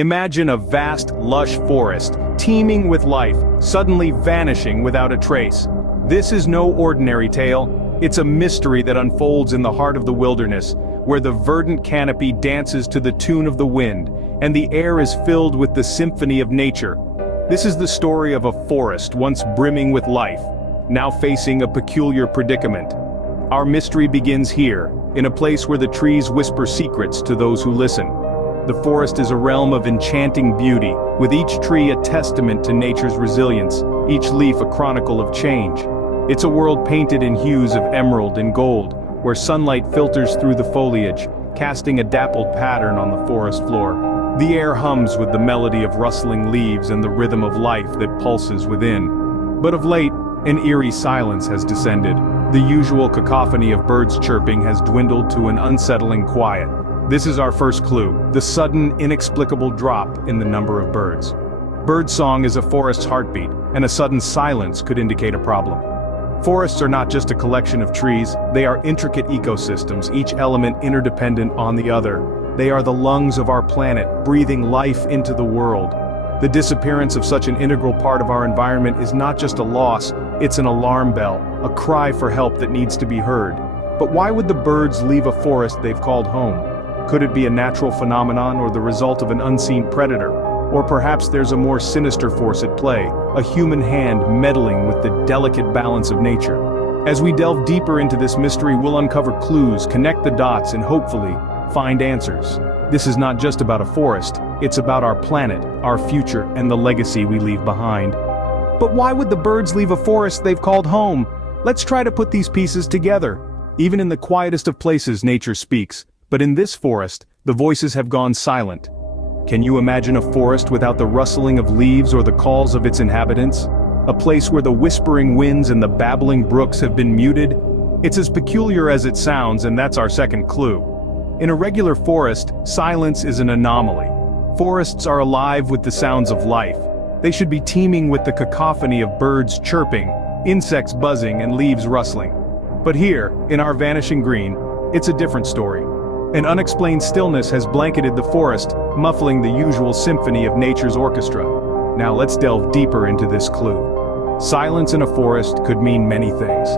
Imagine a vast, lush forest, teeming with life, suddenly vanishing without a trace. This is no ordinary tale. It's a mystery that unfolds in the heart of the wilderness, where the verdant canopy dances to the tune of the wind, and the air is filled with the symphony of nature. This is the story of a forest once brimming with life, now facing a peculiar predicament. Our mystery begins here, in a place where the trees whisper secrets to those who listen. The forest is a realm of enchanting beauty, with each tree a testament to nature's resilience, each leaf a chronicle of change. It's a world painted in hues of emerald and gold, where sunlight filters through the foliage, casting a dappled pattern on the forest floor. The air hums with the melody of rustling leaves and the rhythm of life that pulses within. But of late, an eerie silence has descended. The usual cacophony of birds chirping has dwindled to an unsettling quiet. This is our first clue, the sudden, inexplicable drop in the number of birds. Birdsong is a forest's heartbeat, and a sudden silence could indicate a problem. Forests are not just a collection of trees, they are intricate ecosystems, each element interdependent on the other. They are the lungs of our planet, breathing life into the world. The disappearance of such an integral part of our environment is not just a loss, it's an alarm bell, a cry for help that needs to be heard. But why would the birds leave a forest they've called home? Could it be a natural phenomenon or the result of an unseen predator? Or perhaps there's a more sinister force at play, a human hand meddling with the delicate balance of nature. As we delve deeper into this mystery, we'll uncover clues, connect the dots, and hopefully, find answers. This is not just about a forest, it's about our planet, our future, and the legacy we leave behind. But why would the birds leave a forest they've called home? Let's try to put these pieces together. Even in the quietest of places, nature speaks. But in this forest, the voices have gone silent. Can you imagine a forest without the rustling of leaves or the calls of its inhabitants? A place where the whispering winds and the babbling brooks have been muted? It's as peculiar as it sounds, and that's our second clue. In a regular forest, silence is an anomaly. Forests are alive with the sounds of life. They should be teeming with the cacophony of birds chirping, insects buzzing, and leaves rustling. But here, in our vanishing green, it's a different story. An unexplained stillness has blanketed the forest, muffling the usual symphony of nature's orchestra. Now let's delve deeper into this clue. Silence in a forest could mean many things.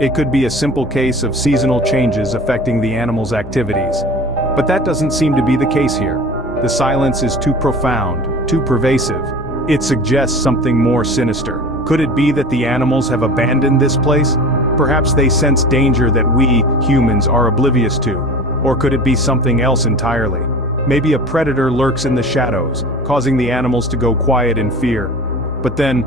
It could be a simple case of seasonal changes affecting the animal's activities. But that doesn't seem to be the case here. The silence is too profound, too pervasive. It suggests something more sinister. Could it be that the animals have abandoned this place? Perhaps they sense danger that we, humans, are oblivious to. Or could it be something else entirely? Maybe a predator lurks in the shadows, causing the animals to go quiet in fear. But then,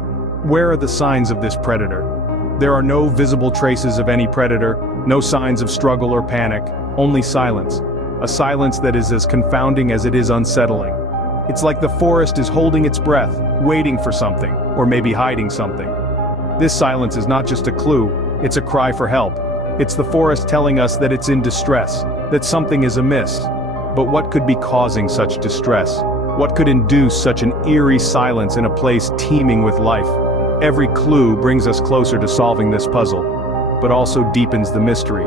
where are the signs of this predator? There are no visible traces of any predator, no signs of struggle or panic, only silence. A silence that is as confounding as it is unsettling. It's like the forest is holding its breath, waiting for something, or maybe hiding something. This silence is not just a clue, it's a cry for help. It's the forest telling us that it's in distress, that something is amiss. But what could be causing such distress? What could induce such an eerie silence in a place teeming with life? Every clue brings us closer to solving this puzzle, but also deepens the mystery.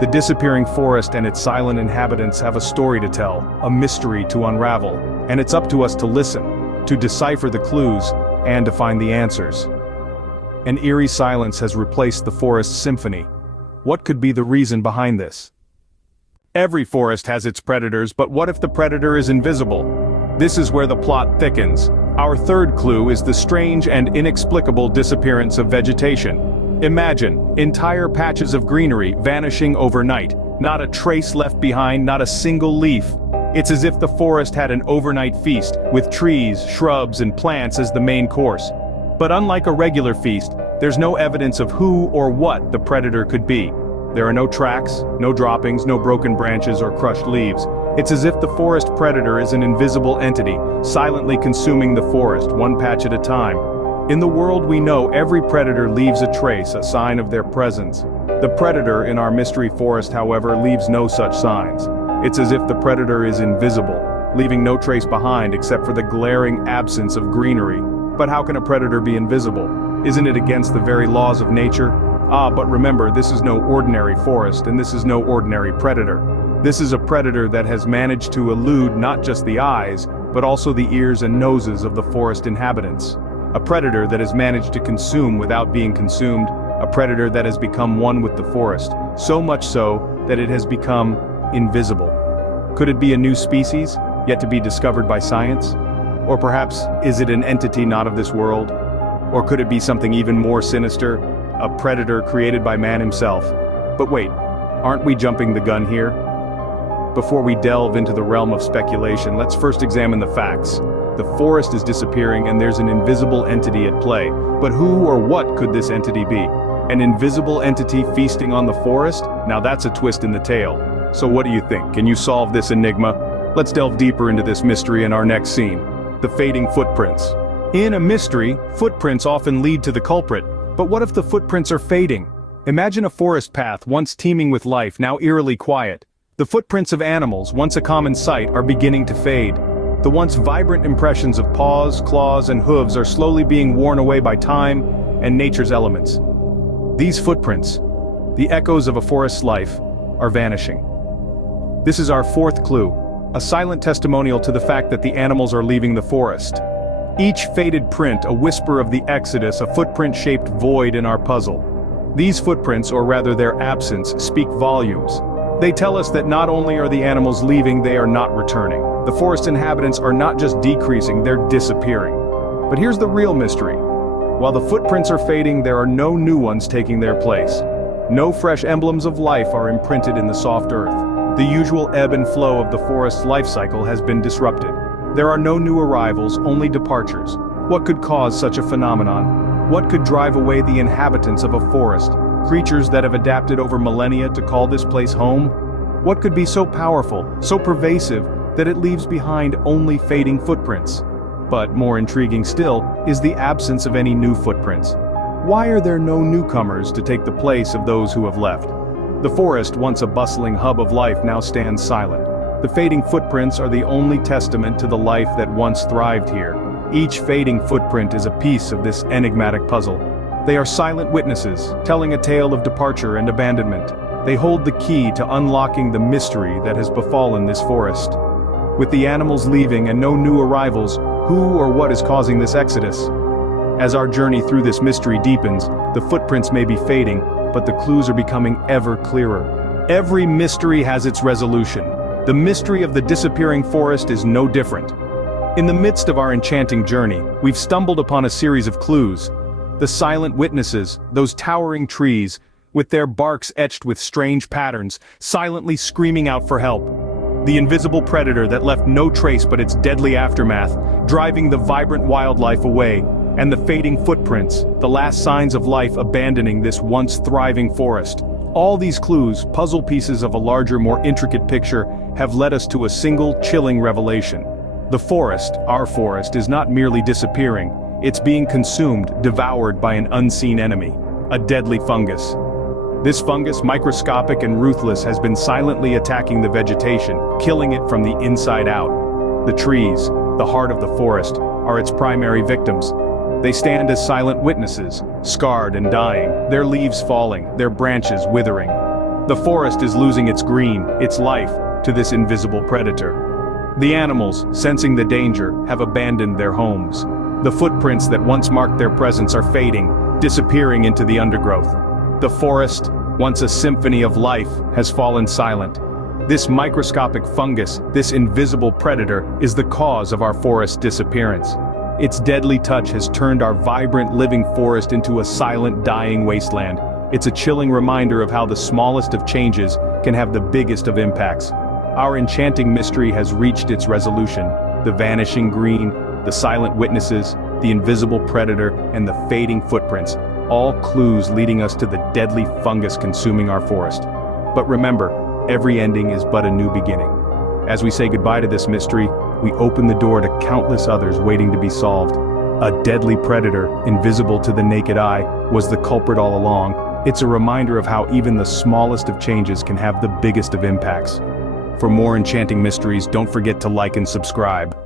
The disappearing forest and its silent inhabitants have a story to tell, a mystery to unravel, and it's up to us to listen, to decipher the clues, and to find the answers. An eerie silence has replaced the forest's symphony. What could be the reason behind this? Every forest has its predators, but what if the predator is invisible? This is where the plot thickens. Our third clue is the strange and inexplicable disappearance of vegetation. Imagine, entire patches of greenery vanishing overnight, not a trace left behind, not a single leaf. It's as if the forest had an overnight feast, with trees, shrubs, and plants as the main course. But unlike a regular feast, there's no evidence of who or what the predator could be. There are no tracks, no droppings, no broken branches or crushed leaves. It's as if the forest predator is an invisible entity, silently consuming the forest, one patch at a time. In the world we know, every predator leaves a trace, a sign of their presence. The predator in our mystery forest, however, leaves no such signs. It's as if the predator is invisible, leaving no trace behind except for the glaring absence of greenery. But how can a predator be invisible? Isn't it against the very laws of nature? But remember, this is no ordinary forest, and this is no ordinary predator. This is a predator that has managed to elude not just the eyes, but also the ears and noses of the forest inhabitants. A predator that has managed to consume without being consumed, a predator that has become one with the forest, so much so that it has become invisible. Could it be a new species, yet to be discovered by science? Or perhaps, is it an entity not of this world? Or could it be something even more sinister, a predator created by man himself? But wait, aren't we jumping the gun here? Before we delve into the realm of speculation, let's first examine the facts. The forest is disappearing and there's an invisible entity at play. But who or what could this entity be? An invisible entity feasting on the forest? Now that's a twist in the tale. So what do you think? Can you solve this enigma? Let's delve deeper into this mystery in our next scene. The fading footprints. In a mystery, footprints often lead to the culprit. But what if the footprints are fading? Imagine a forest path once teeming with life, now eerily quiet. The footprints of animals, once a common sight, are beginning to fade. The once vibrant impressions of paws, claws, and hooves are slowly being worn away by time and nature's elements. These footprints, the echoes of a forest's life, are vanishing. This is our fourth clue, a silent testimonial to the fact that the animals are leaving the forest. Each faded print, a whisper of the exodus, a footprint-shaped void in our puzzle. These footprints, or rather their absence, speak volumes. They tell us that not only are the animals leaving, they are not returning. The forest inhabitants are not just decreasing, they're disappearing. But here's the real mystery. While the footprints are fading, there are no new ones taking their place. No fresh emblems of life are imprinted in the soft earth. The usual ebb and flow of the forest's life cycle has been disrupted. There are no new arrivals, only departures. What could cause such a phenomenon? What could drive away the inhabitants of a forest? Creatures that have adapted over millennia to call this place home? What could be so powerful, so pervasive, that it leaves behind only fading footprints? But more intriguing still is the absence of any new footprints. Why are there no newcomers to take the place of those who have left? The forest, once a bustling hub of life, now stands silent. The fading footprints are the only testament to the life that once thrived here. Each fading footprint is a piece of this enigmatic puzzle. They are silent witnesses, telling a tale of departure and abandonment. They hold the key to unlocking the mystery that has befallen this forest. With the animals leaving and no new arrivals, who or what is causing this exodus? As our journey through this mystery deepens, the footprints may be fading, but the clues are becoming ever clearer. Every mystery has its resolution. The mystery of the disappearing forest is no different. In the midst of our enchanting journey, we've stumbled upon a series of clues. The silent witnesses, those towering trees, with their barks etched with strange patterns, silently screaming out for help. The invisible predator that left no trace but its deadly aftermath, driving the vibrant wildlife away, and the fading footprints, the last signs of life abandoning this once thriving forest. All these clues, puzzle pieces of a larger, more intricate picture, have led us to a single, chilling revelation. The forest, our forest, is not merely disappearing. It's being consumed, devoured by an unseen enemy, a deadly fungus. This fungus, microscopic and ruthless, has been silently attacking the vegetation, killing it from the inside out. The trees, the heart of the forest, are its primary victims. They stand as silent witnesses, scarred and dying, their leaves falling, their branches withering. The forest is losing its green, its life, to this invisible predator. The animals, sensing the danger, have abandoned their homes. The footprints that once marked their presence are fading, disappearing into the undergrowth. The forest, once a symphony of life, has fallen silent. This microscopic fungus, this invisible predator, is the cause of our forest's disappearance. Its deadly touch has turned our vibrant living forest into a silent, dying wasteland. It's a chilling reminder of how the smallest of changes can have the biggest of impacts. Our enchanting mystery has reached its resolution. The vanishing green, the silent witnesses, the invisible predator, and the fading footprints, all clues leading us to the deadly fungus consuming our forest. But remember, every ending is but a new beginning. As we say goodbye to this mystery, we open the door to countless others waiting to be solved. A deadly predator, invisible to the naked eye, was the culprit all along. It's a reminder of how even the smallest of changes can have the biggest of impacts. For more enchanting mysteries, don't forget to like and subscribe.